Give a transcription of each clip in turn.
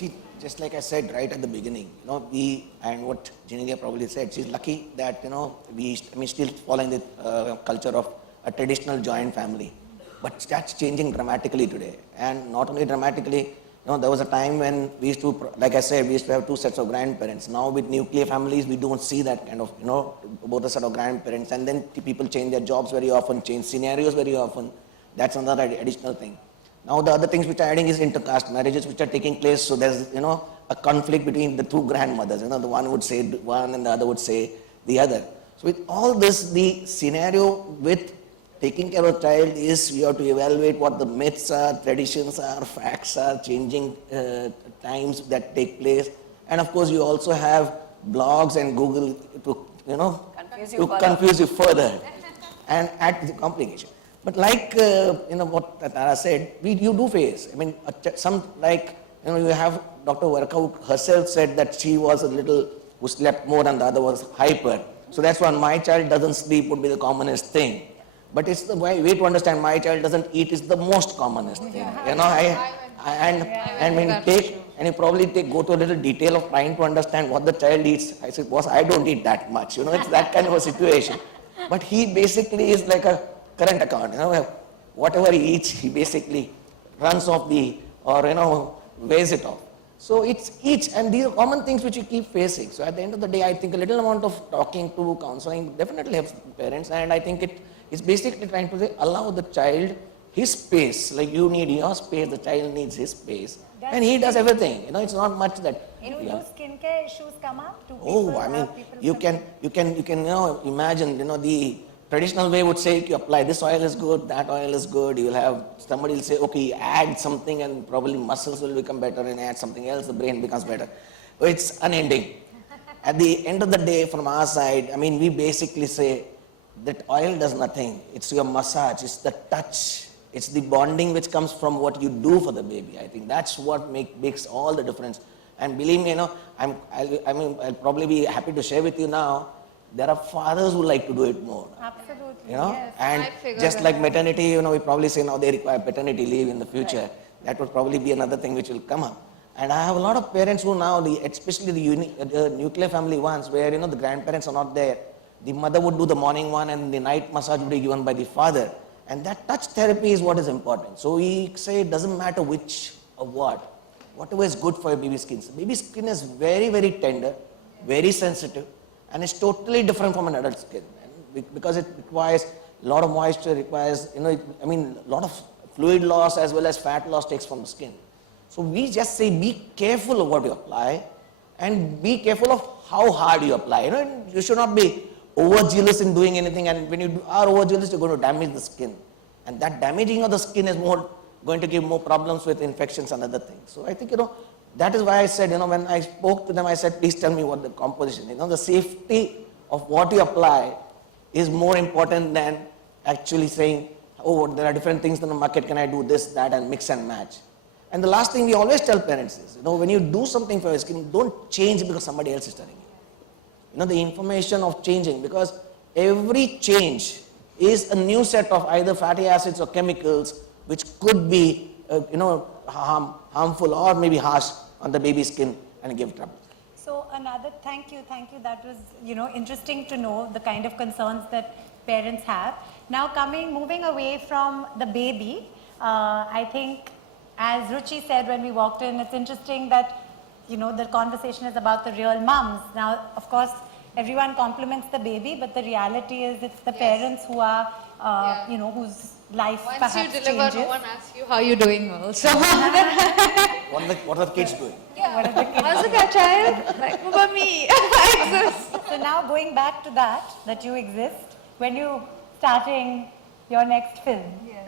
See, just like I said right at the beginning, and what Genelia probably said, she's lucky that, still following the culture of a traditional joint family. But that's changing dramatically today. And not only dramatically, there was a time when we used to, like I said, we used to have two sets of grandparents. Now with nuclear families, we don't see that kind of, both a set of grandparents. And then people change their jobs very often, change scenarios very often. That's another additional thing. Now the other things which are adding is intercaste marriages which are taking place. So there's, a conflict between the two grandmothers. The one would say one and the other would say the other. So with all this, the scenario with taking care of a child is you have to evaluate what the myths are, traditions are, facts are, changing times that take place. And of course, you also have blogs and Google to confuse you further and add to the complication. But like, what Tara said, you do face, you have Dr. Varka who herself said that she was a little who slept more and the other was hyper. So that's why my child doesn't sleep would be the commonest thing. But it's the way to understand my child doesn't eat is the most commonest thing. You probably go to a little detail of trying to understand what the child eats. I said, boss, I don't eat that much. It's that kind of a situation. But he basically is like a current account. Whatever he eats, he basically runs off weighs it off. So it's each, and these are common things which you keep facing. So at the end of the day, I think a little amount of talking to, counseling definitely helps parents, and I think it's basically trying to say, allow the child his space. Like you need your space, the child needs his space. And he does everything. It's not much that. Do skincare issues come up? You can imagine, the traditional way would say you apply this oil is good, that oil is good. You will have somebody will say, okay, add something and probably muscles will become better, and add something else, the brain becomes better. It's unending. At the end of the day, from our side, we basically say that oil does nothing. It's your massage, it's the touch, it's the bonding which comes from what you do for the baby. I think that's what makes all the difference. And believe me, I'll probably be happy to share with you now. There are fathers who like to do it more. Absolutely. Yes. And just like maternity, we probably say now they require paternity leave in the future. Right. That would probably be another thing which will come up. And I have a lot of parents who now, especially the nuclear family ones, where the grandparents are not there. The mother would do the morning one and the night massage would be given by the father. And that touch therapy is what is important. So we say it doesn't matter which or what. Whatever is good for your baby's skin. So baby's skin is very, very tender, very sensitive. And it's totally different from an adult skin, because it requires a lot of moisture, requires, a lot of fluid loss as well as fat loss takes from the skin. So we just say be careful of what you apply and be careful of how hard you apply. You should not be overzealous in doing anything, and when you are overzealous, you're going to damage the skin. And that damaging of the skin is going to give more problems with infections and other things. So I think, that is why I said, when I spoke to them, I said, please tell me what the composition is. The safety of what you apply is more important than actually saying, oh, there are different things in the market, can I do this, that, and mix and match. And the last thing we always tell parents is, when you do something for your skin, don't change because somebody else is telling you. The information of changing, because every change is a new set of either fatty acids or chemicals which could be, harmful or maybe harsh on the baby's skin and give trouble. So thank you. That was, interesting to know the kind of concerns that parents have. Now moving away from the baby, I think, as Ruchi said when we walked in, it's interesting that, the conversation is about the real mums. Now, of course, everyone compliments the baby, but the reality is it's the parents who are, whose life perhaps changes. Once you deliver, no one asks you how you're doing also. What are the kids doing? Yeah. What are the kids How's the child? Like, about me, I exist. So now going back to that you exist, when you starting your next film? Yes.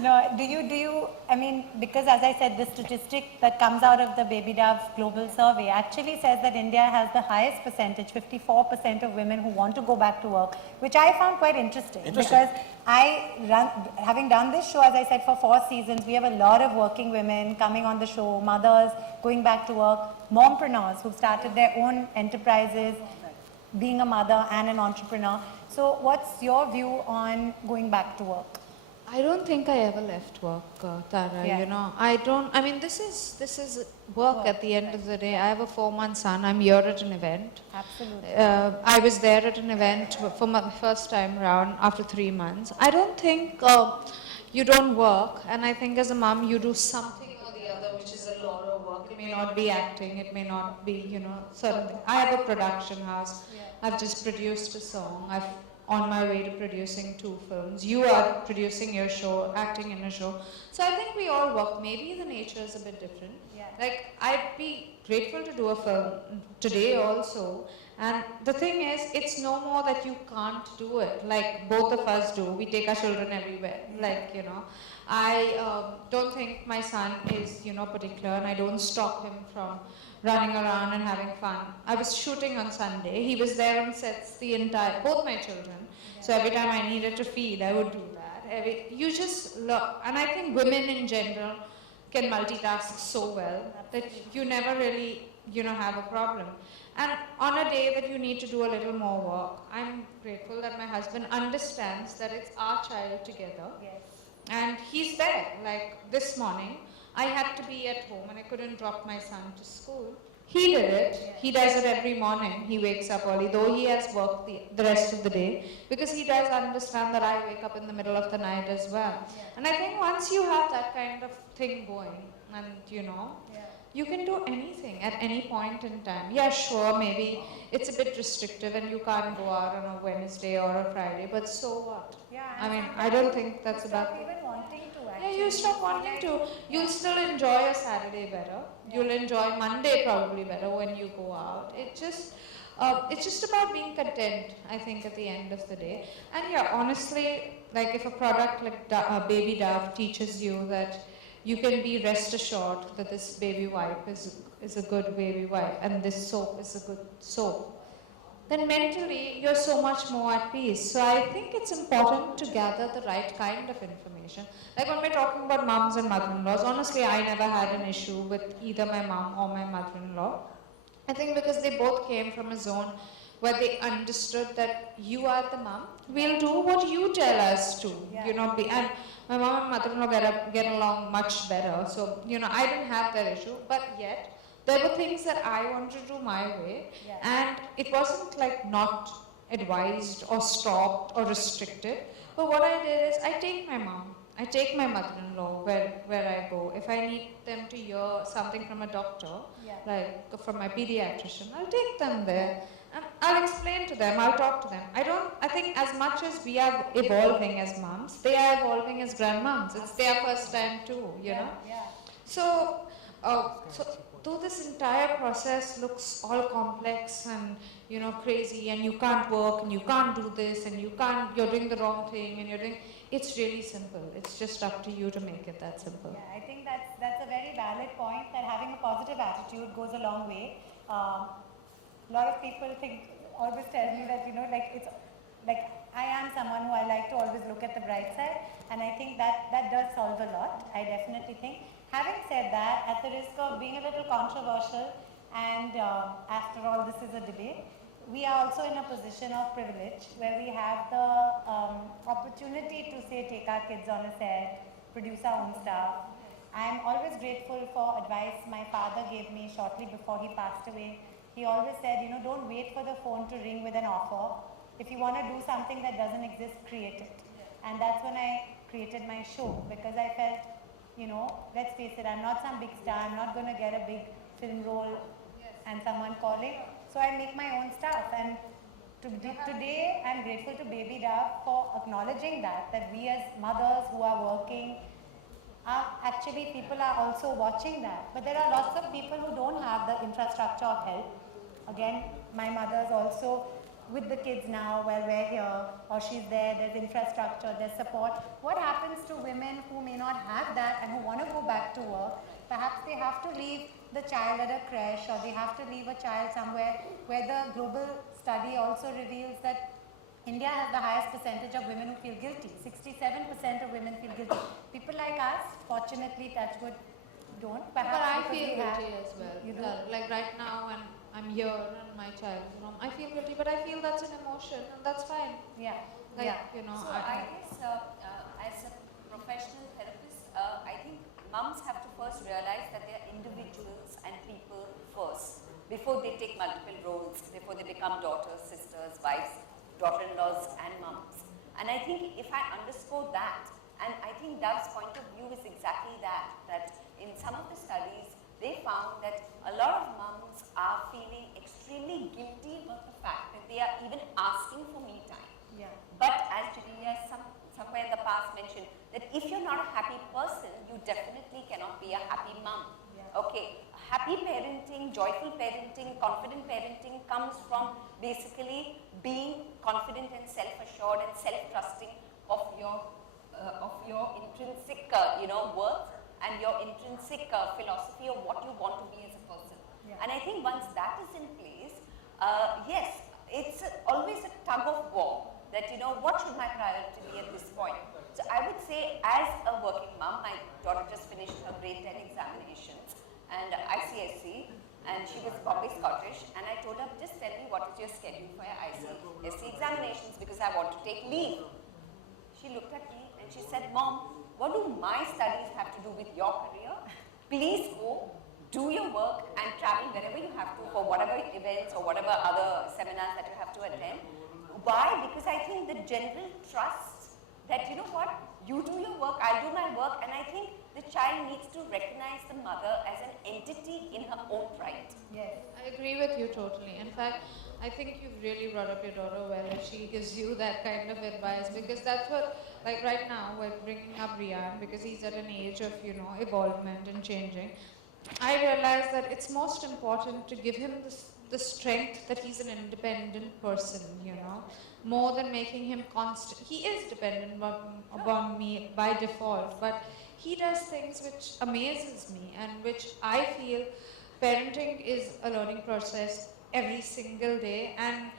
No, do you, because as I said, the statistic that comes out of the Baby Dove Global Survey actually says that India has the highest percentage, 54% of women who want to go back to work, which I found quite interesting. Because having done this show, as I said, for 4 seasons, we have a lot of working women coming on the show, mothers going back to work, mompreneurs who've started their own enterprises, being a mother and an entrepreneur. So what's your view on going back to work? I don't think I ever left work, Tara. Yeah. You know, I don't. I mean, this is work at the end of the day. I have a 4-month son. I'm here at an event. Absolutely. I was there at an event for my first time around after 3 months. I don't think you don't work, and I think as a mom you do something or the other, which is a lot of work. It may not be acting. It may not be, you know, certain things. I have a production house. I've just produced a song. I've on my way to producing 2 films. You are producing your show, acting in a show. So I think we all work. Maybe the nature is a bit different. Yeah. Like, I'd be grateful to do a film today also. And the thing is, it's no more that you can't do it. Like both of us do. We take our children everywhere. Like, you know, I don't think my son is, you know, particular, and I don't stop him from running around and having fun. I was shooting on Sunday. He was there on sets both my children. So every time I needed to feed, I would do that. You just love, and I think women in general can multitask so well that you never really, you know, have a problem. And on a day that you need to do a little more work, I'm grateful that my husband understands that it's our child together. Yes. And he's there. Like this morning, I had to be at home and I couldn't drop my son to school. He did it. He does it every morning. He wakes up early, though he has worked the rest of the day, because he does understand that I wake up in the middle of the night as well. And I think once you have that kind of thing going, and you know, you can do anything at any point in time. Yeah, sure, maybe it's a bit restrictive and you can't go out on a Wednesday or a Friday, but so what? Yeah. I and mean, sometimes I don't you think that's stop about. even wanting to Yeah, actually. you stop wanting to. You'll still enjoy a Saturday better. You'll enjoy Monday probably better when you go out. It's just about being content, I think, at the end of the day. And yeah, honestly, like if a product like Baby Dove teaches you that you can be rest assured that this baby wipe is a good baby wipe and this soap is a good soap, then mentally you're so much more at peace. So I think it's important to gather the right kind of information. Like when we're talking about mums and mother-in-laws, honestly, I never had an issue with either my mom or my mother-in-law. I think because they both came from a zone where they understood that you are the mom, we'll do what you tell us to, you know, and my mom and mother-in-law get along much better. So, you know, I didn't have that issue, but yet there were things that I wanted to do my way, and it wasn't like not advised or stopped or restricted. But what I did is I take my mom, I take my mother-in-law where I go. If I need them to hear something from a doctor, like from my pediatrician, I'll take them there. And I'll explain to them, I'll talk to them. I think as much as we are evolving as moms, they are evolving as grandmoms. It's their first time too, you know? So though this entire process looks all complex and, you know, crazy, and you can't work and you can't do this and you're doing the wrong thing and it's really simple. It's just up to you to make it that simple. Yeah, I think that's a very valid point, that having a positive attitude goes a long way. A lot of people always tell me that, you know, like it's like I am someone who I like to always look at the bright side, and I think that does solve a lot. I definitely think. Having said that, at the risk of being a little controversial, and after all this is a debate, we are also in a position of privilege where we have the opportunity to say take our kids on a set, produce our own stuff. I am always grateful for advice my father gave me shortly before he passed away. He always said, you know, don't wait for the phone to ring with an offer. If you want to do something that doesn't exist, create it. And that's when I created my show, because I felt, you know, let's face it, I'm not some big star. I'm not going to get a big film role and someone calling. So I make my own stuff. And today, I'm grateful to Baby Dove for acknowledging that we as mothers who are working, actually people are also watching that. But there are lots of people who don't have the infrastructure of help. Again, my mother's also with the kids now while we're here, or she's there, there's infrastructure, there's support. What happens to women who may not have that and who want to go back to work? Perhaps they have to leave the child at a creche, or they have to leave a child somewhere where the global study also reveals that India has the highest percentage of women who feel guilty. 67% of women feel guilty. People like us, fortunately, touch wood, don't. Perhaps But I because feel we have- guilty as well. You do? Like right now, when I'm here and my child is home, I feel guilty, but I feel that's an emotion and that's fine. Yeah. Like, Yeah. you know, So I guess as a professional therapists, I think mums have to first realize that they are individuals and people first before they take multiple roles, before they become daughters, sisters, wives, daughter-in-laws and mums. And I think if I underscore that, and I think Dove's point of view is exactly that, that in some of the studies, they found that a lot of mums are feeling extremely guilty about the fact that they are even asking for me time. Yeah. But as Julia somewhere in the past mentioned, that if you're not a happy person, you definitely cannot be a happy mom. Yeah. Okay, happy parenting, joyful parenting, confident parenting comes from basically being confident and self-assured and self-trusting of your intrinsic, worth and your intrinsic philosophy of what you want to be as a person. Yeah. And I think once that is in place, yes, it's always a tug of war that, what should my priority be at this point? So I would say as a working mom, my daughter just finished her grade 10 examinations and ICSE, and she was Bombay Scottish, and I told her, just tell me what is your schedule for your ICSE examinations because I want to take leave. She looked at me and she said, Mom, what do my studies have to do with your career? Please go, do your work and travel wherever you have to for whatever events or whatever other seminars that you have to attend. Why? Because I think the general trust that, you know what, you do your work, I'll do my work, and I think the child needs to recognize the mother as an entity in her own right. Yes. I agree with you totally. In fact, I think you've really brought up your daughter well if she gives you that kind of advice, because that's what, like right now, we're bringing up Rian because he's at an age of, evolvement and changing. I realize that it's most important to give him the strength that he's an independent person, more than making him constant. He is dependent upon me by default, but he does things which amazes me and which I feel parenting is a learning process every single day, and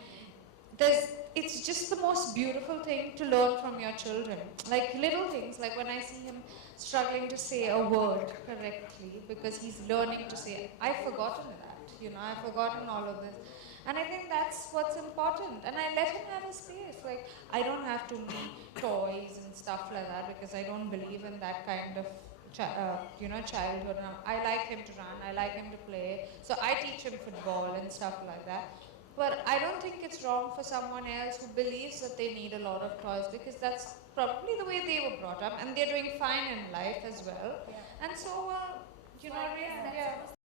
it's just the most beautiful thing to learn from your children. Like little things, like when I see him struggling to say a word correctly because he's learning to say, I've forgotten that, I've forgotten all of this. And I think that's what's important. And I let him have his space. Like, I don't have too many toys and stuff like that because I don't believe in that kind of childhood. I like him to run, I like him to play. So I teach him football and stuff like that. But I don't think it's wrong for someone else who believes that they need a lot of toys because that's probably the way they were brought up and they're doing fine in life as well. Yeah. And so, So I guess that's yeah.